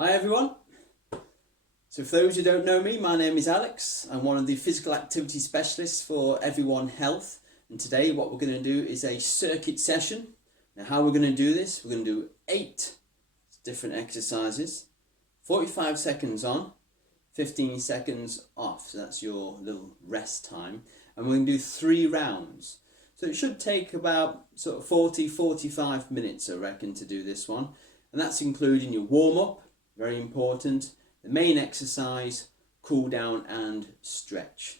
Hi everyone. So for those who don't know me, my name is Alex. I'm one of the physical activity specialists for Everyone Health, and today what we're going to do is a circuit session. Now how we're going to do this, we're going to do 8 different exercises, 45 seconds on, 15 seconds off, so that's your little rest time, and we're going to do 3 rounds. So it should take about sort of 40-45 minutes I reckon to do this one, and that's including your warm-up, very important, the main exercise, cool down and stretch.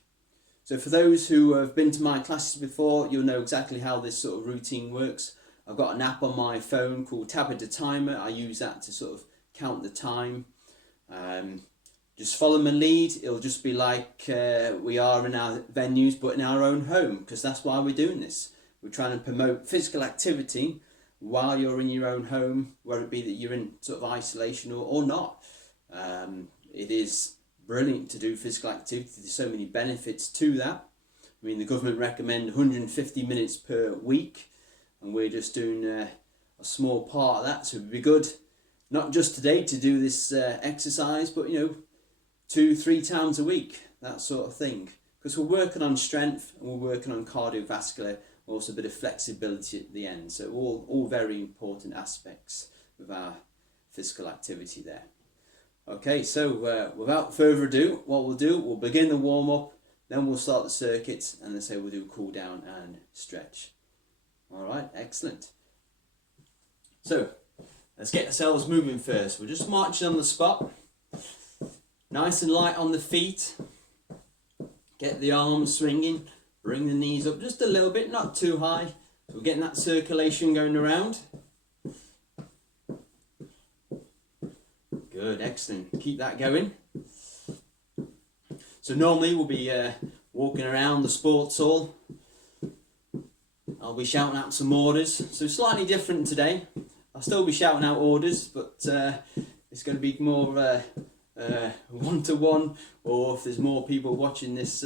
So for those who have been to my classes before, you'll know exactly how this sort of routine works. I've got an app on my phone called Tabita Timer. I use that to sort of count the time. Just follow my lead. It'll just be like we are in our venues but in our own home, because that's why we're doing this. We're trying to promote physical activity while you're in your own home, whether it be that you're in sort of isolation or not. It is brilliant to do physical activity. There's so many benefits to that. I mean, the government recommend 150 minutes per week, and we're just doing a small part of that, so it would be good not just today to do this exercise, but 2-3 times a week, that sort of thing, because we're working on strength and we're working on cardiovascular, also a bit of flexibility at the end, so all very important aspects of our physical activity there. Okay, so without further ado, what we'll begin the warm-up, then we'll start the circuits, and then we'll do cool down and stretch. Alright, excellent. So let's get ourselves moving first. We're just marching on the spot, nice and light on the feet, get the arms swinging, bring the knees up just a little bit, not too high, so we're getting that circulation going around. Good, excellent, keep that going. So normally we'll be walking around the sports hall. I'll be shouting out some orders, so slightly different today. I'll still be shouting out orders, but it's going to be more one-to-one, or if there's more people watching this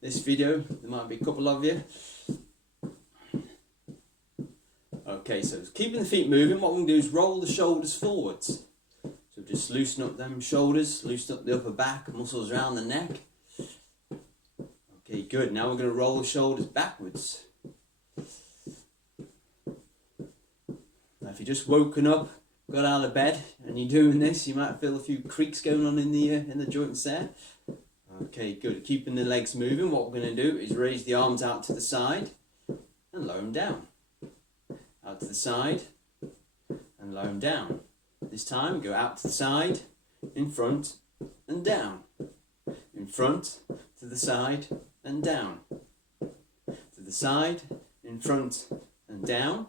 this video, there might be a couple of you. Okay, so keeping the feet moving, what we're going to do is roll the shoulders forwards. So just loosen up them shoulders, loosen up the upper back, muscles around the neck. Okay, good. Now we're going to roll the shoulders backwards. Now if you're just woken up, got out of bed, and you're doing this, you might feel a few creaks going on in the joints there. Okay, good. Keeping the legs moving, what we're going to do is raise the arms out to the side and lower them down. Out to the side and lower them down. This time, go out to the side, in front and down. In front, to the side and down. To the side, in front and down.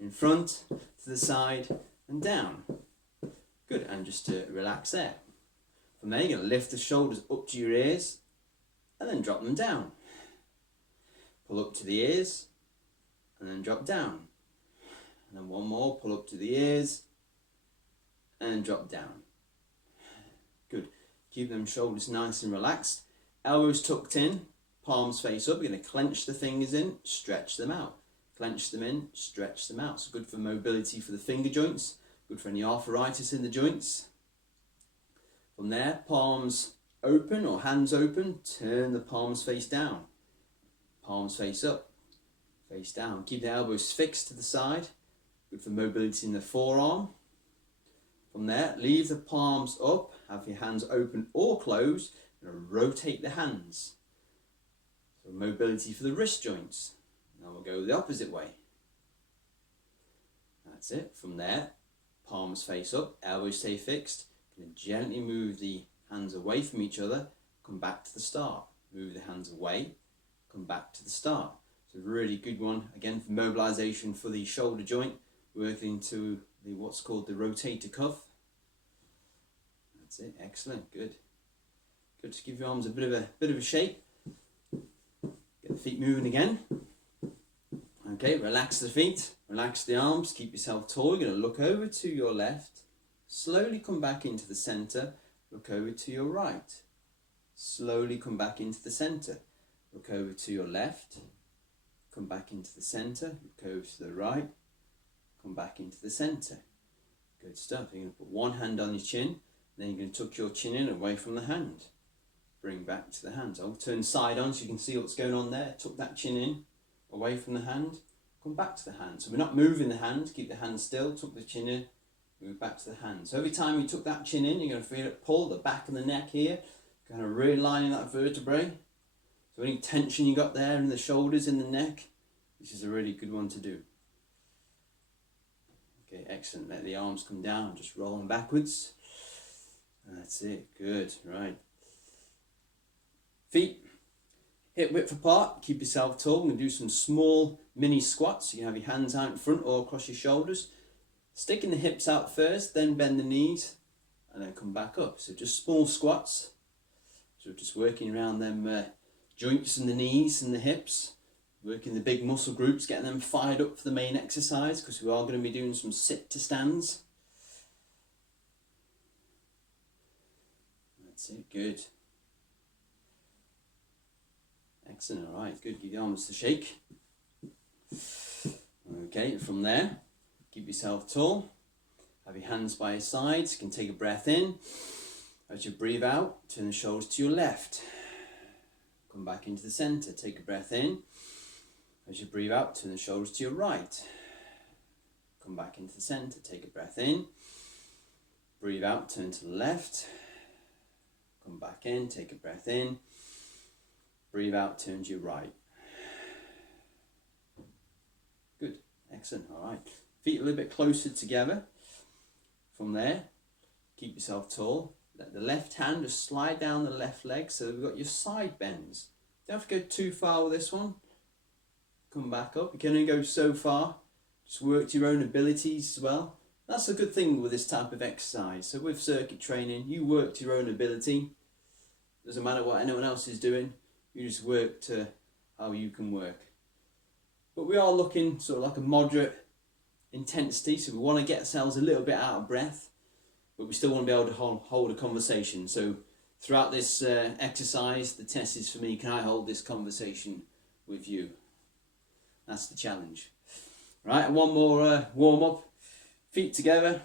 In front, to the side and down. Good, and just to relax there. From there, you're going to lift the shoulders up to your ears and then drop them down. Pull up to the ears and then drop down. And then one more, pull up to the ears and drop down. Good. Keep them shoulders nice and relaxed. Elbows tucked in, palms face up. You're going to clench the fingers in, stretch them out. Clench them in, stretch them out. So good for mobility for the finger joints, good for any arthritis in the joints. From there, palms open or hands open, turn the palms face down. Palms face up, face down. Keep the elbows fixed to the side, good for mobility in the forearm. From there, leave the palms up, have your hands open or closed, and rotate the hands. So mobility for the wrist joints. Now we'll go the opposite way. That's it. From there, palms face up, elbows stay fixed. Going to gently move the hands away from each other, come back to the start. Move the hands away, come back to the start. It's a really good one, again, for mobilization for the shoulder joint, working into what's called the rotator cuff. That's it, excellent, good. Good, just give your arms a bit of a shake. Get the feet moving again. Okay, relax the feet, relax the arms, keep yourself tall. You're going to look over to your left, slowly come back into the center, look over to your right. Slowly come back into the center, look over to your left, come back into the center, look over to the right, come back into the center. Good stuff. You're going to put one hand on your chin, then you're going to tuck your chin in away from the hand. Bring back to the hand. I'll turn side on so you can see what's going on there. Tuck that chin in, away from the hand, come back to the hand. So we're not moving the hand, keep the hand still, tuck the chin in, move back to the hand. So every time you tuck that chin in, you're going to feel it pull the back of the neck here, kind of realigning that vertebrae. So any tension you got there in the shoulders, in the neck, this is a really good one to do. Okay, excellent. Let the arms come down, just roll them backwards. That's it, good, right. Feet hip width apart, keep yourself tall. We're going to do some small mini squats. You can have your hands out in front or across your shoulders. Sticking the hips out first, then bend the knees, and then come back up. So just small squats. So just working around them joints in the knees and the hips. Working the big muscle groups, getting them fired up for the main exercise, because we are going to be doing some sit to stands. That's it, good. Excellent, alright, good. Give your arms a shake. Okay, from there, keep yourself tall. Have your hands by your sides. You can take a breath in. As you breathe out, turn the shoulders to your left. Come back into the centre. Take a breath in. As you breathe out, turn the shoulders to your right. Come back into the centre. Take a breath in. Breathe out, turn to the left. Come back in, take a breath in. Breathe out, turn to your right. Good, excellent, all right. Feet a little bit closer together. From there, keep yourself tall. Let the left hand just slide down the left leg, so we've got your side bends. Don't have to go too far with this one. Come back up. You can only go so far. Just work to your own abilities as well. That's a good thing with this type of exercise. So with circuit training, you work to your own ability. Doesn't matter what anyone else is doing. You just work to how you can work. But we are looking sort of like a moderate intensity, so we want to get ourselves a little bit out of breath, but we still want to be able to hold a conversation. So throughout this exercise, the test is for me, can I hold this conversation with you? That's the challenge. Right, and one more warm up. Feet together.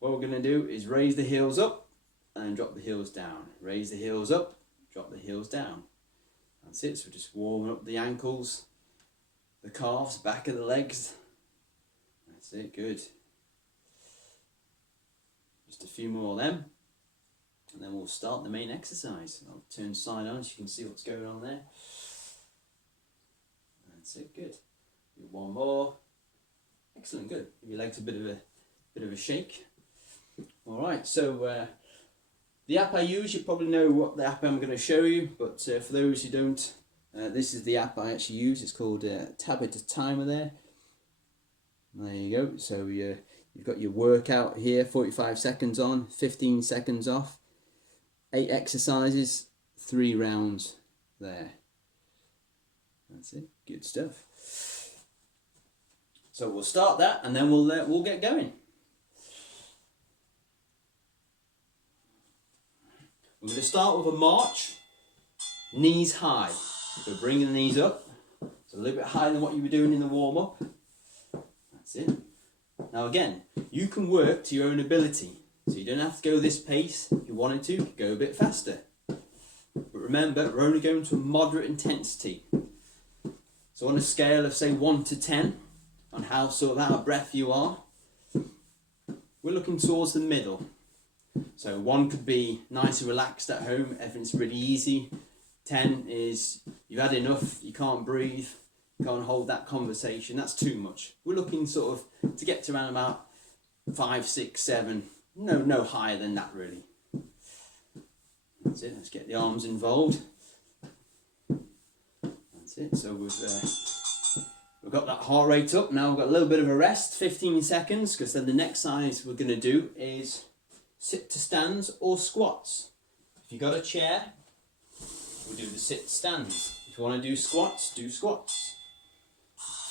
What we're going to do is raise the heels up and drop the heels down. Raise the heels up, drop the heels down. That's it, so just warming up the ankles, the calves, back of the legs. That's it, good. Just a few more of them, and then we'll start the main exercise. I'll turn side on so you can see what's going on there. That's it, good. Do one more. Excellent, good. Give your legs a bit of a shake. All right, so the app I use, you probably know what the app I'm going to show you, but for those who don't, this is the app I actually use. It's called Tablet Timer there. There you go. So you've got your workout here, 45 seconds on, 15 seconds off, 8 exercises, 3 rounds there. That's it. Good stuff. So we'll start that, and then we'll get going. We're going to start with a march, knees high. So bringing the knees up, so a little bit higher than what you were doing in the warm-up. That's it. Now again, you can work to your own ability. So you don't have to go this pace. If you wanted to, you could go a bit faster. But remember, we're only going to a moderate intensity. So on a scale of say 1 to 10, on how sort of out of breath you are, we're looking towards the middle. So 1 could be nice and relaxed at home, everything's really easy. 10 is you've had enough, you can't breathe, you can't hold that conversation, that's too much. We're looking sort of to get to around about 5, 6, 7, no higher than that really. That's it, let's get the arms involved. That's it, so we've got that heart rate up, now we've got a little bit of a rest, 15 seconds, because then the next exercise we're going to do is sit to stands or squats. If you've got a chair, we'll do the sit to stands. If you want to do squats, do squats.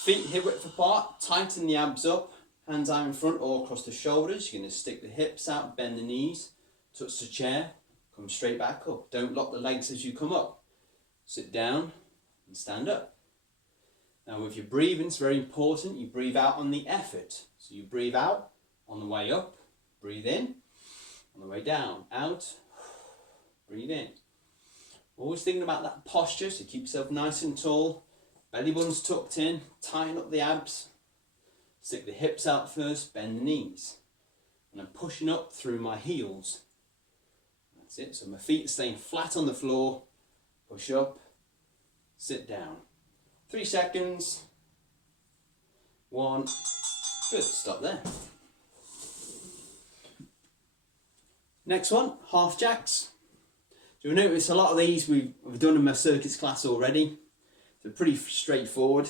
Feet hip width apart, tighten the abs up, hands out in front or across the shoulders. You're going to stick the hips out, bend the knees, touch the chair, come straight back up. Don't lock the legs as you come up. Sit down and stand up. Now with your breathing, it's very important you breathe out on the effort. So you breathe out on the way up, Breathe in. On the way down, out. Breathe in. Always thinking about that posture, so keep yourself nice and tall. Belly button's tucked in. Tighten up the abs. Stick the hips out first. Bend the knees. And I'm pushing up through my heels. That's it. So my feet are staying flat on the floor. Push up. Sit down. 3 seconds. 1. Good. Stop there. Next one, half jacks. So you'll notice a lot of these we've done in my circuits class already. They're pretty straightforward.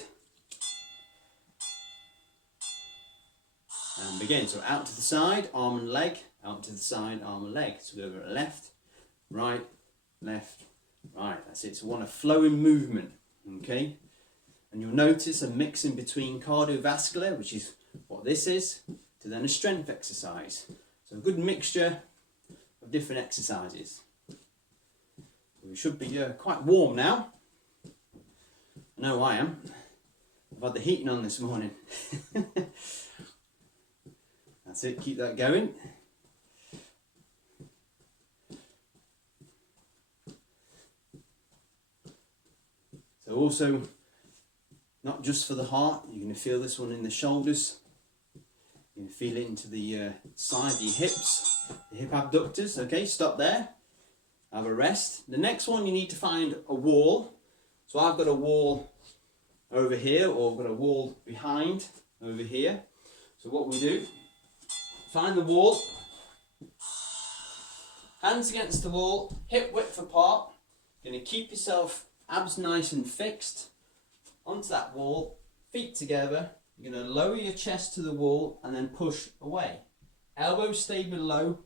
And begin. So out to the side, arm and leg. Out to the side, arm and leg. So go over left, right, left, right. That's it. So we want a flowing movement. Okay. And you'll notice a mixing between cardiovascular, which is what this is, to then a strength exercise. So a good mixture of different exercises. We should be quite warm now. I know I am. I've had the heating on this morning. That's it, keep that going. So also, not just for the heart, you're going to feel this one in the shoulders. You can feel it into the side of your hips, the hip abductors. Okay, stop there. Have a rest. The next one, you need to find a wall. So I've got a wall over here, or I've got a wall behind over here. So what we do, find the wall, hands against the wall, hip width apart. You're going to keep yourself abs nice and fixed onto that wall, feet together. You're going to lower your chest to the wall and then push away. Elbows stay below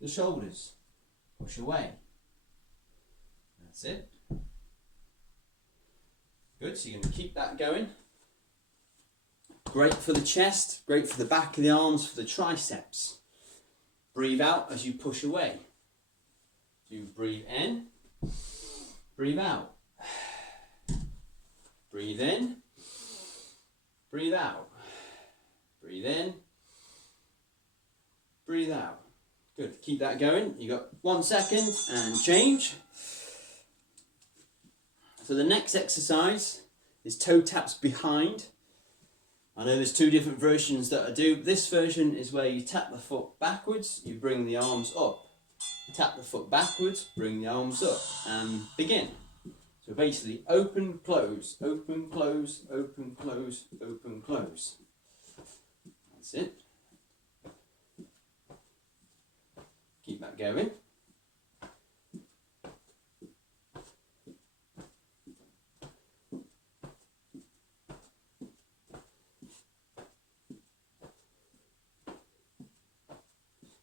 the shoulders. Push away. That's it. Good, so you're going to keep that going. Great for the chest, great for the back of the arms, for the triceps. Breathe out as you push away. You breathe in, breathe out. Breathe in, breathe out. Breathe in, breathe out. Good, keep that going. You got 1 second and change. So the next exercise is toe taps behind. I know there's 2 different versions that I do. This version is where you tap the foot backwards, you bring the arms up. Tap the foot backwards, bring the arms up, and begin. So basically, open, close, open, close, open, close, open, close. That's it. Keep that going.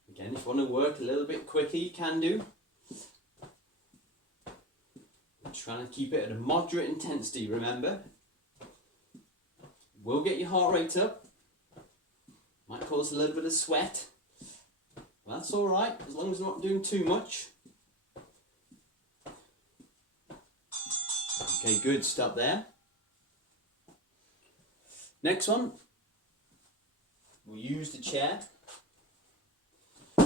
Again, if you want to work a little bit quicker, you can do. Trying to keep it at a moderate intensity, remember. Will get your heart rate up. Might cause a little bit of sweat. Well, that's alright, as long as you're not doing too much. Okay, good, stop there. Next one, we'll use the chair.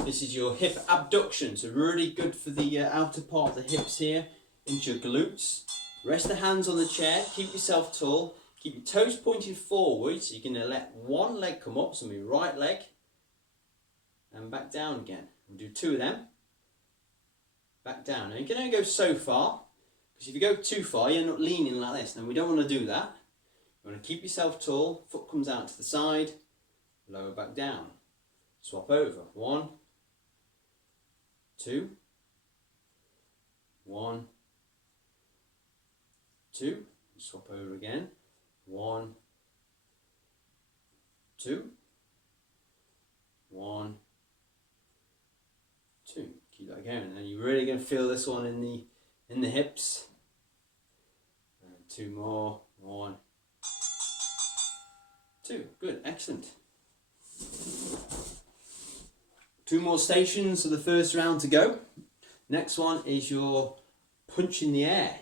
This is your hip abduction, so really good for the outer part of the hips here, into your glutes. Rest the hands on the chair, keep yourself tall, keep your toes pointed forward, so you're going to let one leg come up, so move right leg, and back down again. We'll do 2 of them. Back down. Now you can only go so far, because if you go too far, you end up leaning like this. Now we don't want to do that. You want to keep yourself tall, foot comes out to the side, lower back down. Swap over. 1, 2, 1, 2, swap over again. 1, 2, 1, 2. Keep that going, and you're really going to feel this one in the hips. And 2 more. 1, 2. Good, excellent. 2 more stations of the first round to go. Next one is your punch in the air.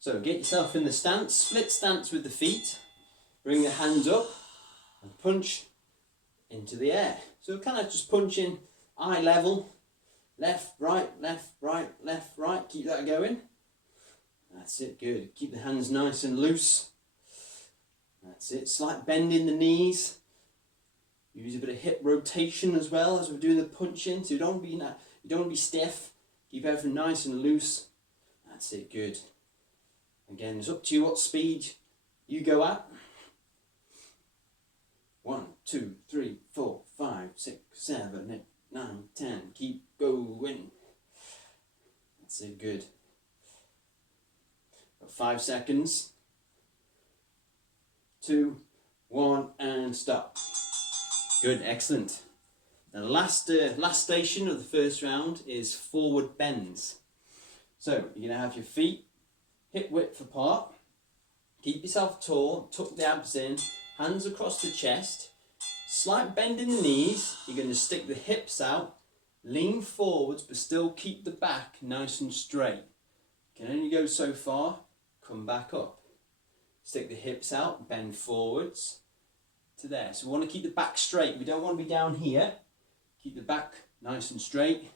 So get yourself in the stance, split stance with the feet, bring the hands up and punch into the air. So kind of just punching eye level, left, right, left, right, left, right. Keep that going. That's it, good. Keep the hands nice and loose. That's it, slight bend in the knees. Use a bit of hip rotation as well as we're doing the punching. So you don't want to be stiff. Keep everything nice and loose. That's it, good. Again, it's up to you what speed you go at. 1, 2, 3, 4, 5, 6, 7, 8, 9, 10. Keep going. That's it, good. Got 5 seconds. 2, 1, and stop. Good, excellent. Now the last station of the first round is forward bends. So you're going to have your feet hip width apart. Keep yourself tall, tuck the abs in, hands across the chest. Slight bend in the knees. You're going to stick the hips out, lean forwards, but still keep the back nice and straight. You can only go so far. Come back up. Stick the hips out, bend forwards to there. So we want to keep the back straight. We don't want to be down here. Keep the back nice and straight.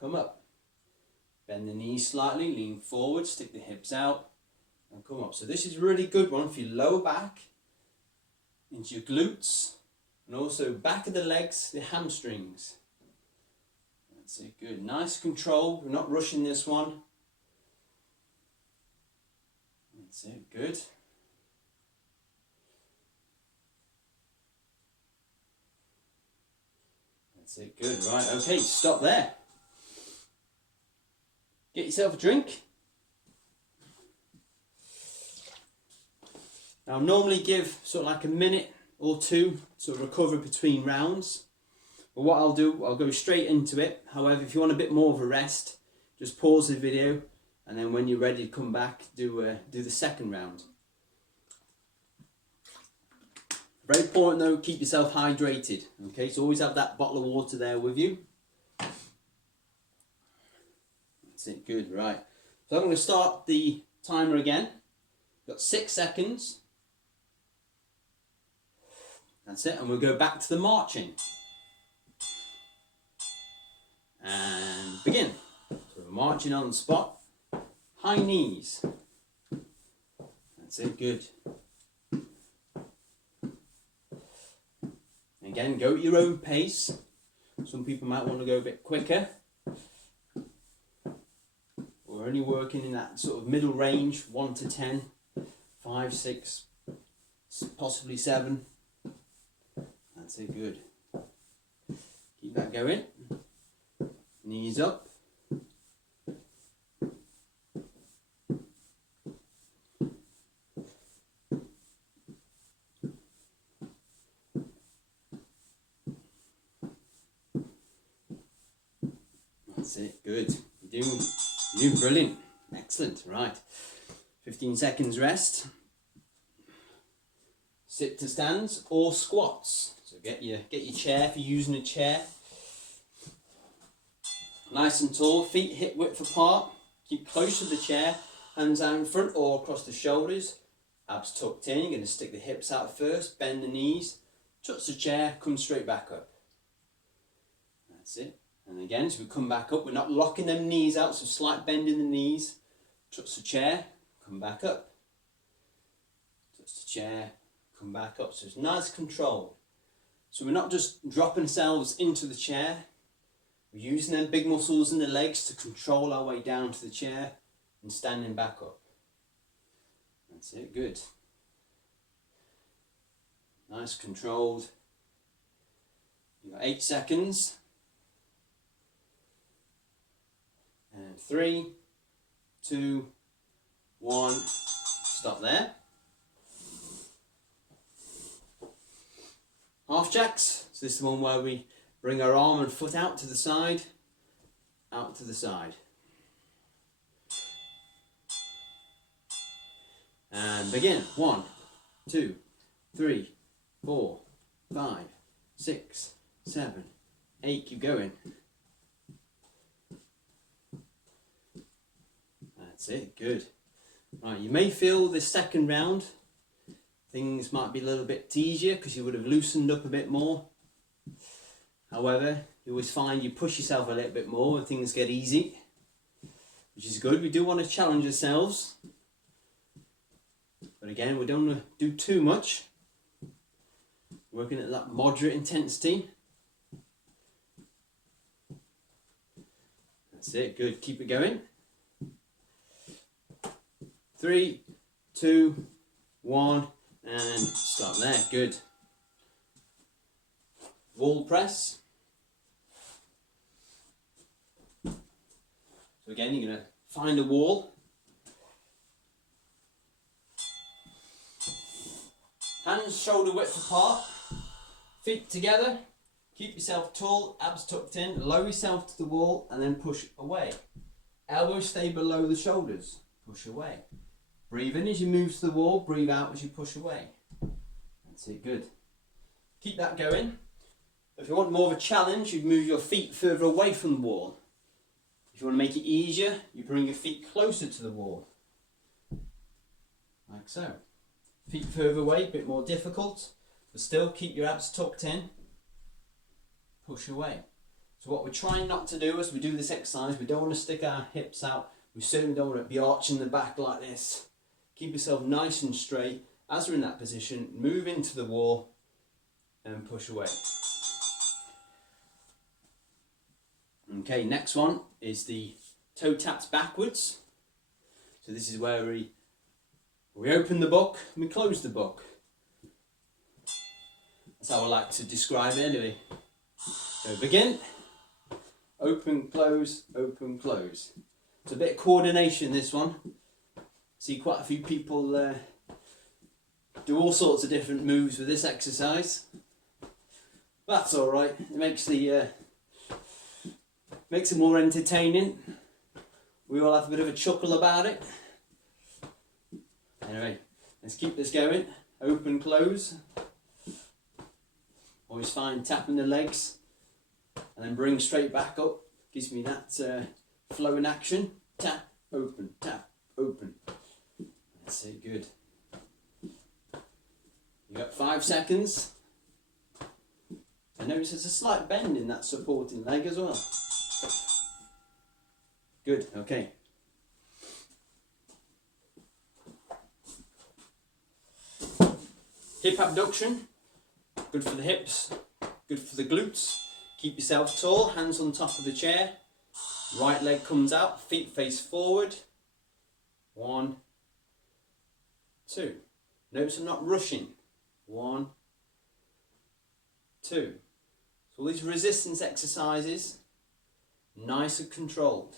Come up. Bend the knees slightly, lean forward, stick the hips out, and come up. So this is a really good one for your lower back, into your glutes, and also back of the legs, the hamstrings. That's it, good. Nice control. We're not rushing this one. That's it, good. That's it, good. Right, okay, stop there. Get yourself a drink. Now, I'll normally give sort of like a minute or two to recover between rounds. But what I'll do, I'll go straight into it. However, if you want a bit more of a rest, just pause the video, and then when you're ready to come back, do the second round. Very important though, keep yourself hydrated. Okay, so always have that bottle of water there with you. That's it, good, right. So I'm going to start the timer again. Got 6 seconds. That's it, and we'll go back to the marching. And begin. So we're marching on the spot. High knees. That's it, good. Again, go at your own pace. Some people might want to go a bit quicker. We're only working in that sort of middle range, 1 to 10, 5, 6, possibly 7. That's it, good. Keep that going. Knees up. That's it, good. You're doing brilliant. Excellent, right. 15 seconds rest. Sit to stands or squats. So get your chair if you're using a chair. Nice and tall, feet hip width apart. Keep close to the chair, hands out in front or across the shoulders. Abs tucked in, you're going to stick the hips out first, bend the knees, touch the chair, come straight back up. That's it. And again, as we come back up, we're not locking them knees out, so slight bend in the knees. Touch the chair, come back up. Touch the chair, come back up. So it's nice control. So we're not just dropping ourselves into the chair. We're using them big muscles in the legs to control our way down to the chair and standing back up. That's it, good. Nice controlled. You've got 8 seconds. And 3, 2, 1, stop there. Half jacks. So this is the one where we bring our arm and foot out to the side, out to the side. And begin. 1, 2, 3, 4, 5, 6, 7, 8. Keep going. That's it, good. Right, you may feel this second round things might be a little bit easier because you would have loosened up a bit more. However, you always find you push yourself a little bit more and things get easy, which is good. We do want to challenge ourselves, but again, we don't want to do too much. Working at that moderate intensity. That's it, good. Keep it going. 3, 2, 1, and stop there. Good. Wall press. So again, you're going to find a wall. Hands shoulder width apart. Feet together. Keep yourself tall, abs tucked in. Lower yourself to the wall and then push away. Elbows stay below the shoulders. Push away. Breathe in as you move to the wall. Breathe out as you push away. That's it, good. Keep that going. If you want more of a challenge, you move your feet further away from the wall. If you want to make it easier, you bring your feet closer to the wall. Like so. Feet further away, a bit more difficult, but still keep your abs tucked in. Push away. So what we're trying not to do as we do this exercise, we don't want to stick our hips out. We certainly don't want to be arching the back like this. Keep yourself nice and straight. As we're in that position, move into the wall and push away. Okay, next one is the toe taps backwards. So this is where we open the book and we close the book. That's how I like to describe it anyway. So begin, open, close, open, close. It's a bit of coordination, this one. See quite a few people do all sorts of different moves with this exercise. That's alright, it makes it more entertaining. We all have a bit of a chuckle about it. Anyway, let's keep this going. Open, close. Always find tapping the legs and then bring straight back up. Gives me that flow in action. Tap, open, tap, open. That's it, good. You got 5 seconds. And notice there's a slight bend in that supporting leg as well. Good, okay. Hip abduction, good for the hips, good for the glutes. Keep yourself tall, hands on top of the chair. Right leg comes out, feet face forward. 1, 2. Notice I'm not rushing. 1, 2. So all these resistance exercises, nice and controlled.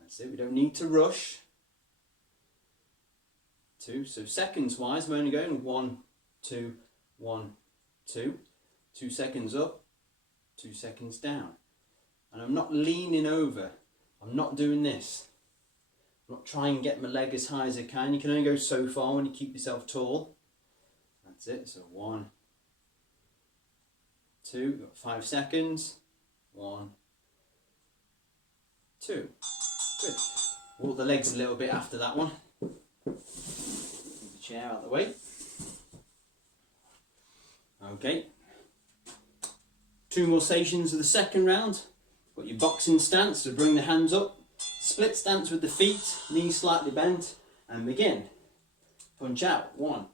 That's it, we don't need to rush. 2, so seconds wise, we're only going 1, 2, 1, 2. 2 seconds up, 2 seconds down. And I'm not leaning over. I'm not doing this. I'm not trying to get my leg as high as I can. You can only go so far when you keep yourself tall. That's it. So 1, 2, got 5 seconds. 1, 2. Good. Walk the legs a little bit after that one. Move the chair out of the way. Okay. 2 more stations of the second round. Got your boxing stance, so bring the hands up. Split stance with the feet, knees slightly bent, and begin. Punch out. 1.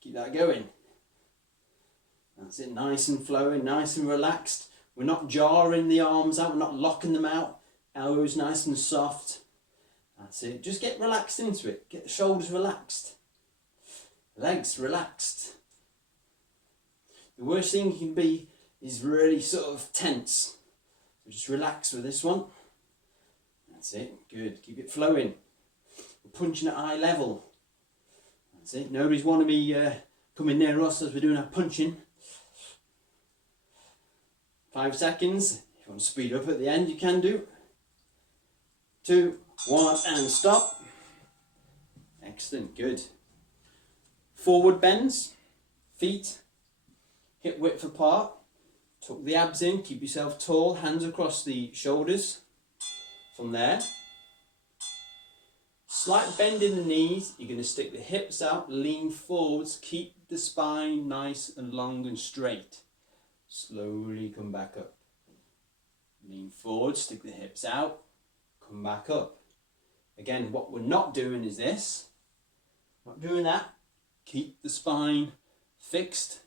Keep that going. That's it, nice and flowing, nice and relaxed. We're not jarring the arms out, we're not locking them out. Elbows nice and soft. That's it, just get relaxed into it. Get the shoulders relaxed. Legs relaxed. The worst thing you can be is really sort of tense. So just relax with this one. That's it, good. Keep it flowing. We're punching at eye level. That's it. Nobody's want to be coming near us as we're doing our punching. 5 seconds. If you want to speed up at the end, you can do. 2, 1, and stop. Excellent, good. Forward bends, feet hip width apart. Tuck the abs in, keep yourself tall, hands across the shoulders. From there, slight bend in the knees, you're going to stick the hips out, lean forwards, keep the spine nice and long and straight. Slowly come back up. Lean forward, stick the hips out, come back up. Again, what we're not doing is this. Not doing that. Keep the spine fixed.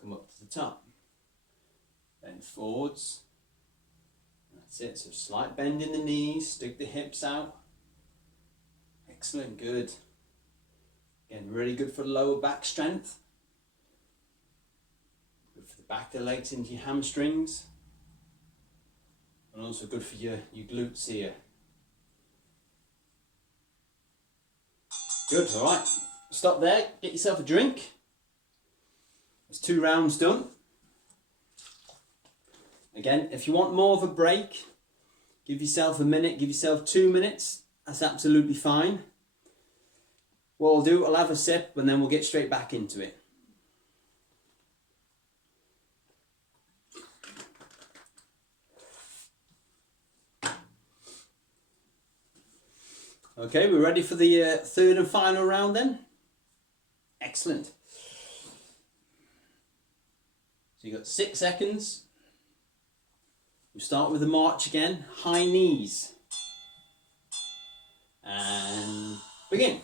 Come up to the top. Bend forwards. That's it. So slight bend in the knees, stick the hips out. Excellent, good. Again, really good for lower back strength. Good for the back of the legs into your hamstrings. And also good for your glutes here. Good, alright. Stop there, get yourself a drink. There's 2 rounds done. Again, if you want more of a break, give yourself a minute, give yourself 2 minutes. That's absolutely fine. What I'll do, I'll have a sip and then we'll get straight back into it. Okay, we're ready for the third and final round then? Excellent. So you've got 6 seconds. We start with the march again, high knees. And begin.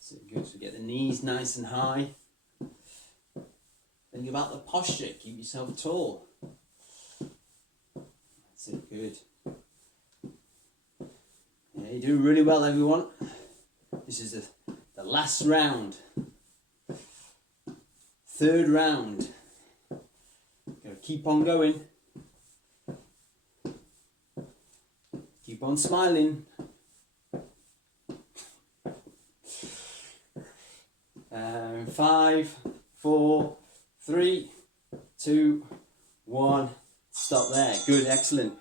So good, so get the knees nice and high. Think about the posture, keep yourself tall. That's it, good. Yeah, you do really well, everyone. This is the last round. 3rd round. Gotta keep on going. Keep on smiling. 5, 4, 3, 2, 1. Stop there. Good, excellent.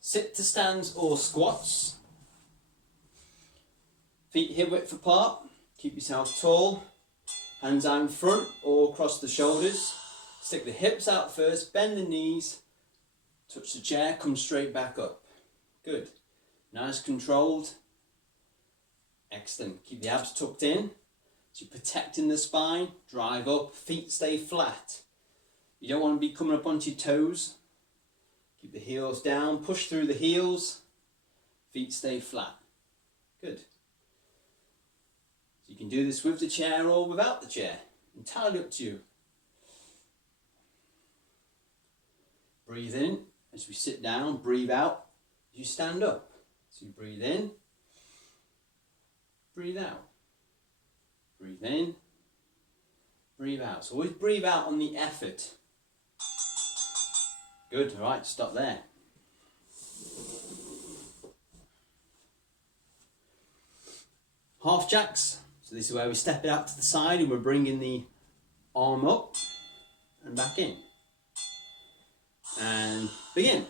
Sit to stands or squats. Feet hip width apart. Keep yourself tall. Hands out in front or across the shoulders. Stick the hips out first. Bend the knees. Touch the chair. Come straight back up. Good. Nice controlled. Excellent. Keep the abs tucked in. So you're protecting the spine. Drive up. Feet stay flat. You don't want to be coming up onto your toes. Keep the heels down. Push through the heels. Feet stay flat. Good. So you can do this with the chair or without the chair. Entirely up to you. Breathe in as we sit down. Breathe out as you stand up. So you breathe in. Breathe out. Breathe in. Breathe out. So always breathe out on the effort. Good, alright, stop there. Half jacks. So this is where we step it out to the side and we're bringing the arm up and back in. And begin.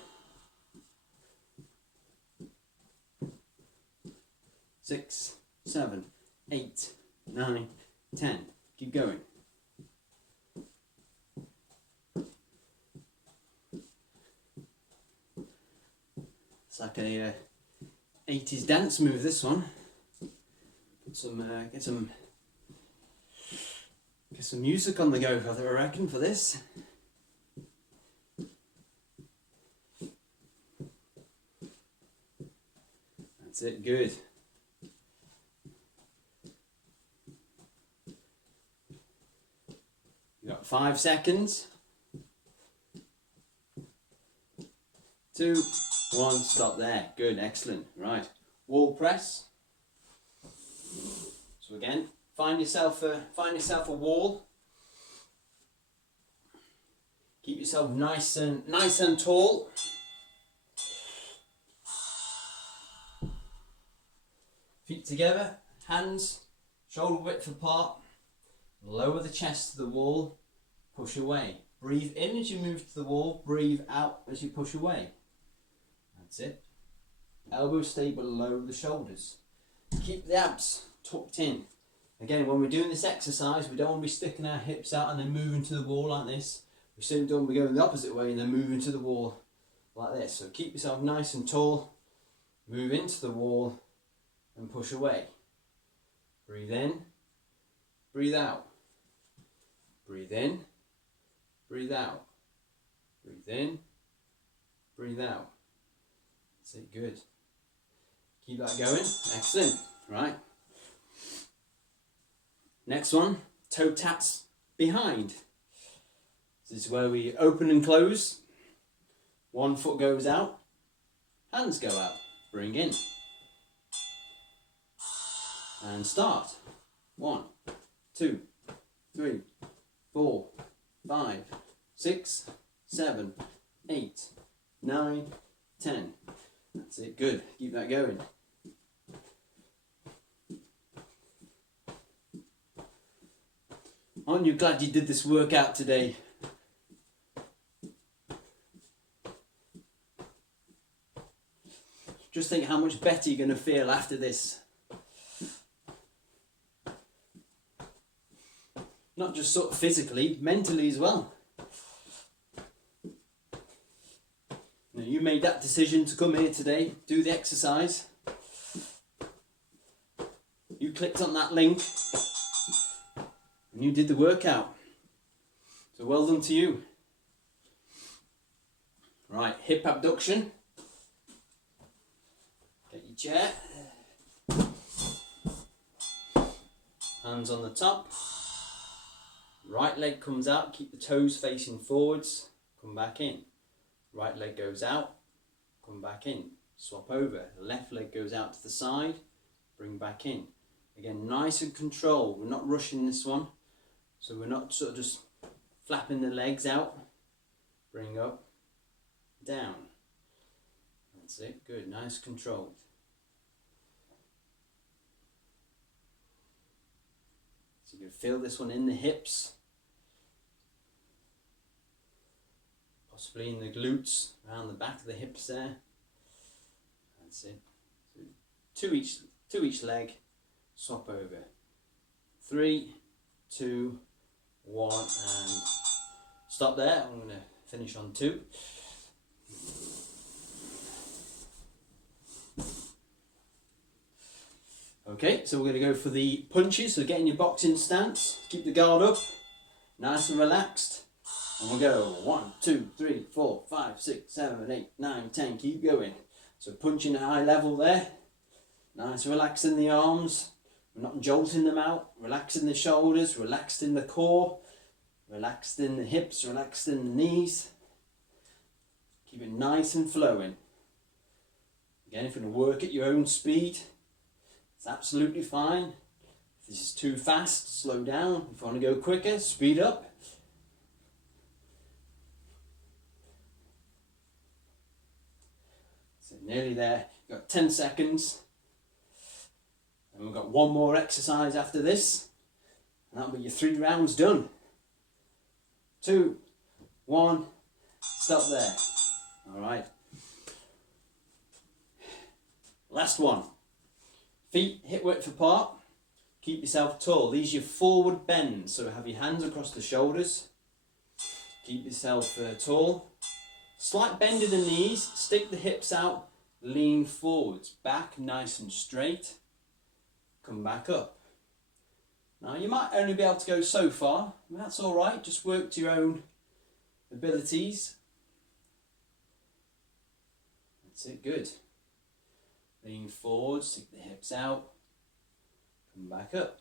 6, 7, 8, 9, 10. Keep going. It's like a 80s dance move, this one. Get some music on the go, I reckon, for this. That's it, good. You got 5 seconds. 2, 1, stop there. Good, excellent. Right, wall press. So again, find yourself a wall. Keep yourself nice and tall. Feet together, hands shoulder width apart. Lower the chest to the wall. Push away. Breathe in as you move to the wall. Breathe out as you push away. That's it. Elbows stay below the shoulders. Keep the abs tucked in. Again, when we're doing this exercise, we don't want to be sticking our hips out and then moving to the wall like this. We certainly don't want to be going the opposite way and then moving to the wall like this. So keep yourself nice and tall, move into the wall and push away. Breathe in, breathe out. Breathe in, breathe out. Breathe in, breathe out. That's it, good. Keep that going, excellent. Right. Next one, toe taps behind. This is where we open and close. One foot goes out, hands go out, bring in. And start. 1, 2, 3, 4, 5, 6, 7, 8, 9, 10. That's it, good. Keep that going. Aren't you glad you did this workout today? Just think how much better you're going to feel after this. Not just sort of physically, mentally as well. Now, you made that decision to come here today, do the exercise. You clicked on that link and you did the workout. So well done to you. Right, hip abduction. Get your chair. Hands on the top. Right leg comes out, keep the toes facing forwards, come back in. Right leg goes out, come back in. Swap over. Left leg goes out to the side, bring back in. Again, nice and controlled. We're not rushing this one. So we're not sort of just flapping the legs out. Bring up, down. That's it, good, nice controlled. So you can feel this one in the hips. Possibly in the glutes, around the back of the hips there. That's it. So two each leg, swap over. 3, 2, 1, and stop there. I'm going to finish on 2. Okay, so we're going to go for the punches. So get in your boxing stance, keep the guard up, nice and relaxed. And we'll go 1, 2, 3, 4, 5, 6, 7, 8, 9, 10. Keep going. So punching at eye level there. Nice, relaxing the arms. We're not jolting them out. Relaxing the shoulders, relaxed in the core, relaxed in the hips, relaxed in the knees. Keep it nice and flowing. Again, if you want to work at your own speed, it's absolutely fine. If this is too fast, slow down. If you want to go quicker, speed up. So nearly there. You've got 10 seconds. And we've got one more exercise after this. And that'll be your 3 rounds done. 2, 1, stop there. Alright. Last one. Feet hip width apart. Keep yourself tall. These are your forward bends. So have your hands across the shoulders. Keep yourself tall. Slight bend in the knees. Stick the hips out. Lean forwards. Back nice and straight. Come back up. Now you might only be able to go so far. That's alright. Just work to your own abilities. That's it. Good. Lean forward, stick the hips out, come back up.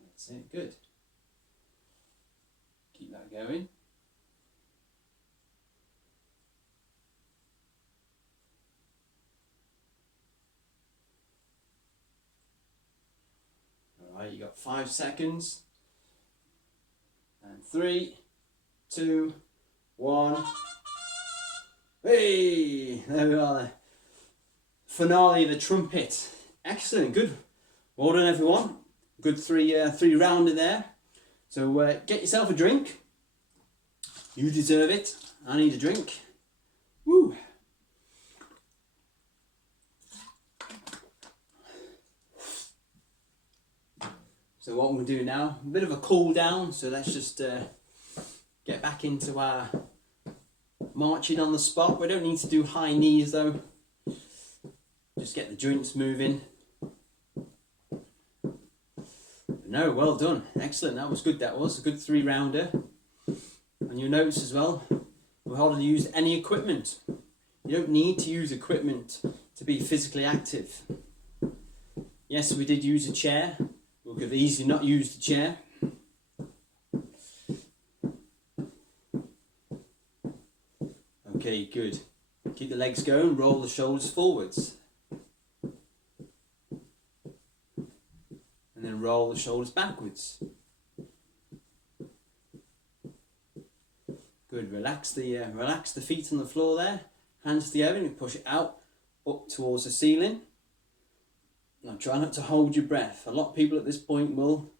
That's it, good. Keep that going. Alright, you got 5 seconds. And 3, 2, 1. Hey, there we are. Finale, the trumpet. Excellent, good. Well done, everyone. Good three rounder there. So get yourself a drink. You deserve it. I need a drink. Woo. So what we'll do now, a bit of a cool down, so let's just get back into our marching on the spot. We don't need to do high knees though, just get the joints moving. No, well done, excellent, that was good, that was a good 3-rounder. And you'll notice as well, we hardly used any equipment. You don't need to use equipment to be physically active. Yes, we did use a chair. We could have easily not used a chair. Okay, good. Keep the legs going, roll the shoulders forwards. And then roll the shoulders backwards. Good, relax the feet on the floor there. Hands together and push it out, up towards the ceiling. Now try not to hold your breath. A lot of people at this point will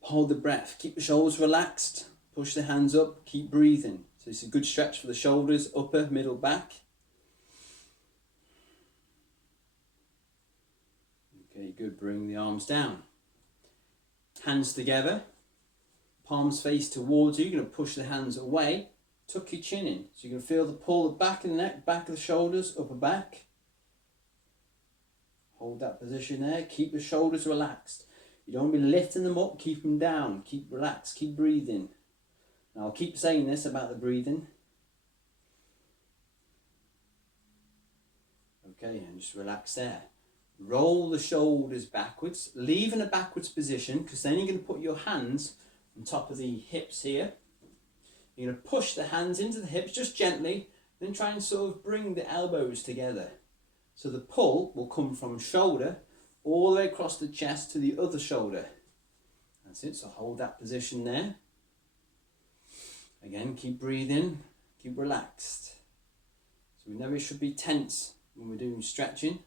hold the breath. Keep the shoulders relaxed, push the hands up, keep breathing. So it's a good stretch for the shoulders, upper, middle, back. Okay, good, bring the arms down. Hands together, palms face towards you. You're going to push the hands away, tuck your chin in. So you can feel the pull of the back of the neck, back of the shoulders, upper back. Hold that position there, keep the shoulders relaxed. You don't want to be lifting them up, keep them down, keep relaxed, keep breathing. Now I'll keep saying this about the breathing. Okay, and just relax there. Roll the shoulders backwards, leave in a backwards position, because then you're going to put your hands on top of the hips here. You're going to push the hands into the hips just gently, then try and sort of bring the elbows together. So the pull will come from shoulder all the way across the chest to the other shoulder. That's it, so hold that position there. Again, keep breathing, keep relaxed. So we never should be tense when we're doing stretching.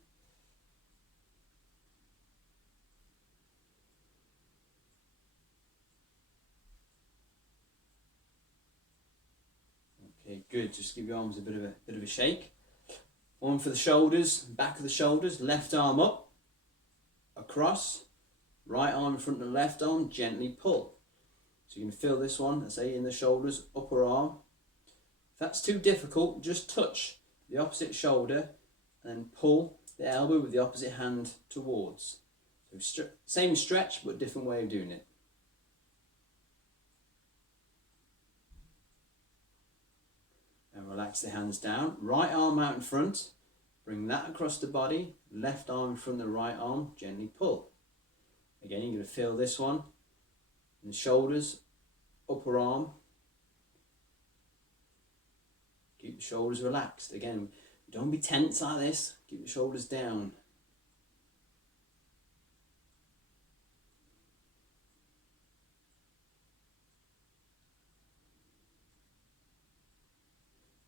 Okay, good, just give your arms a bit of a shake. One for the shoulders, back of the shoulders, left arm up, across, right arm in front of the left arm, gently pull. So you can feel this one, I say in the shoulders, upper arm. If that's too difficult, just touch the opposite shoulder and then pull the elbow with the opposite hand towards. So same stretch, but different way of doing it. And relax the hands down, right arm out in front, bring that across the body, left arm in front of the right arm, gently pull. Again, you're going to feel this one, in the shoulders, upper arm. Keep the shoulders relaxed. Again, don't be tense like this, keep the shoulders down.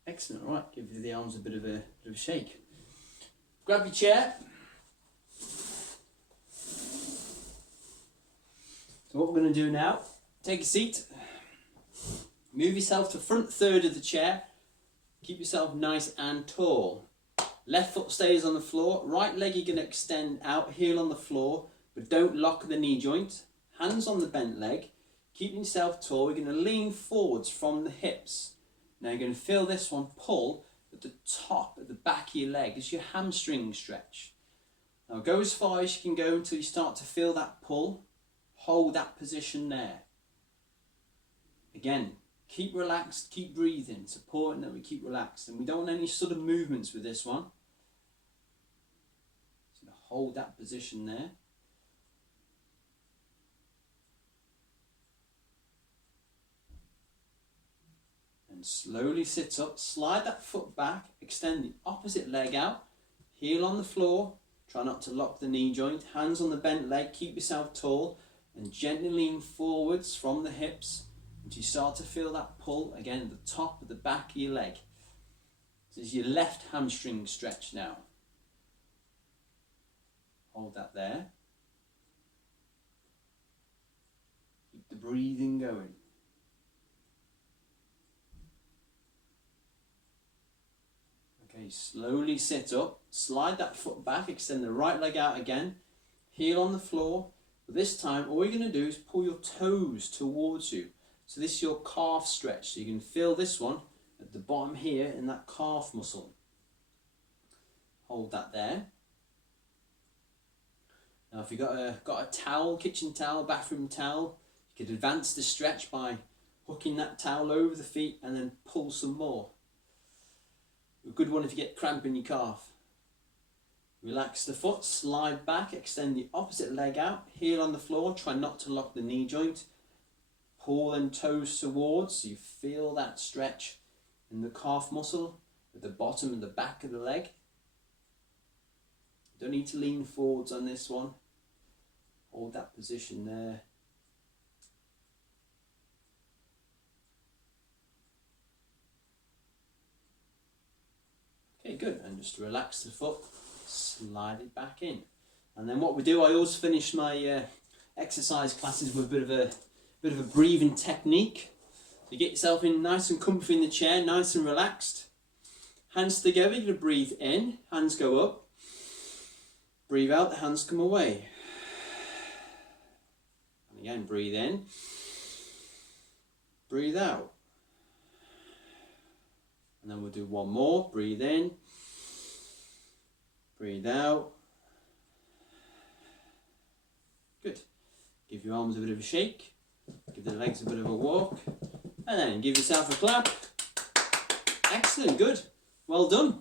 Excellent, all right, give the arms a bit of a shake. Grab your chair. So what we're going to do now, take a seat, move yourself to the front third of the chair, keep yourself nice and tall. Left foot stays on the floor, right leg you're going to extend out, heel on the floor, but don't lock the knee joint. Hands on the bent leg, keeping yourself tall. You're going to lean forwards from the hips. Now you're going to feel this one pull at the top, at the back of your leg. It's your hamstring stretch. Now go as far as you can go until you start to feel that pull. Hold that position there. Again, keep relaxed, keep breathing. It's important that we keep relaxed. And we don't want any sudden movements with this one. So hold that position there. And slowly sit up, slide that foot back, extend the opposite leg out, heel on the floor, try not to lock the knee joint, hands on the bent leg, keep yourself tall, and gently lean forwards from the hips until you start to feel that pull, again at the top of the back of your leg. This is your left hamstring stretch now. Hold that there. Keep the breathing going. Okay, slowly sit up, slide that foot back, extend the right leg out again, heel on the floor, But this time all you're going to do is pull your toes towards you. So this is your calf stretch. So you can feel this one at the bottom here in that calf muscle. Hold that there. Now if you've got a towel, kitchen towel, bathroom towel, you could advance the stretch by hooking that towel over the feet and then pull some more. A good one if you get cramp in your calf. Relax the foot, slide back, extend the opposite leg out, heel on the floor, try not to lock the knee joint. Pull them toes towards so you feel that stretch in the calf muscle at the bottom and the back of the leg. Don't need to lean forwards on this one. Hold that position there. Okay, good. And just relax the foot, slide it back in. And then what we do, I always finish my exercise classes with a bit of a breathing technique. You get yourself in nice and comfy in the chair, nice and relaxed. Hands together, you're going to breathe in, hands go up. Breathe out, the hands come away. And again, breathe in. Breathe out. And then we'll do one more. Breathe in. Breathe out. Good. Give your arms a bit of a shake. Give the legs a bit of a walk. And then give yourself a clap. Excellent, good. Well done.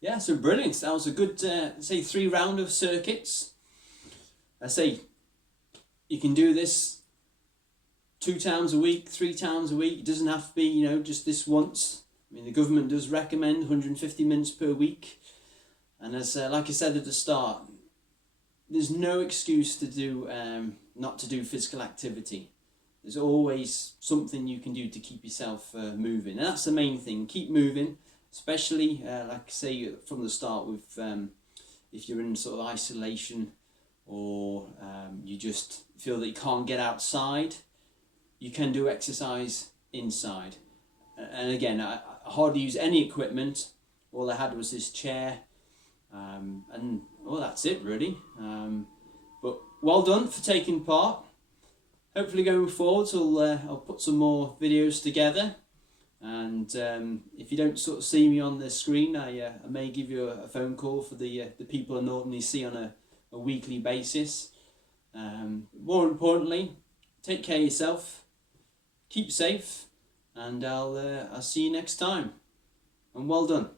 Yeah, so brilliant. That was a good, say, 3 round of circuits. I say you can do this 2 times a week, 3 times a week. It doesn't have to be, you know, just this once. I mean, the government does recommend 150 minutes per week. And as, like I said at the start, there's no excuse to do, not to do physical activity. There's always something you can do to keep yourself moving. And that's the main thing. Keep moving. Especially, like I say from the start, with if you're in sort of isolation or you just feel that you can't get outside, you can do exercise inside. And again, I hardly use any equipment. All I had was this chair, and well, that's it really. But well done for taking part. Hopefully going forward, I'll put some more videos together. And if you don't sort of see me on the screen, I may give you a phone call for the people I normally see on a weekly basis. More importantly, take care of yourself, keep safe, and I'll see you next time. And well done.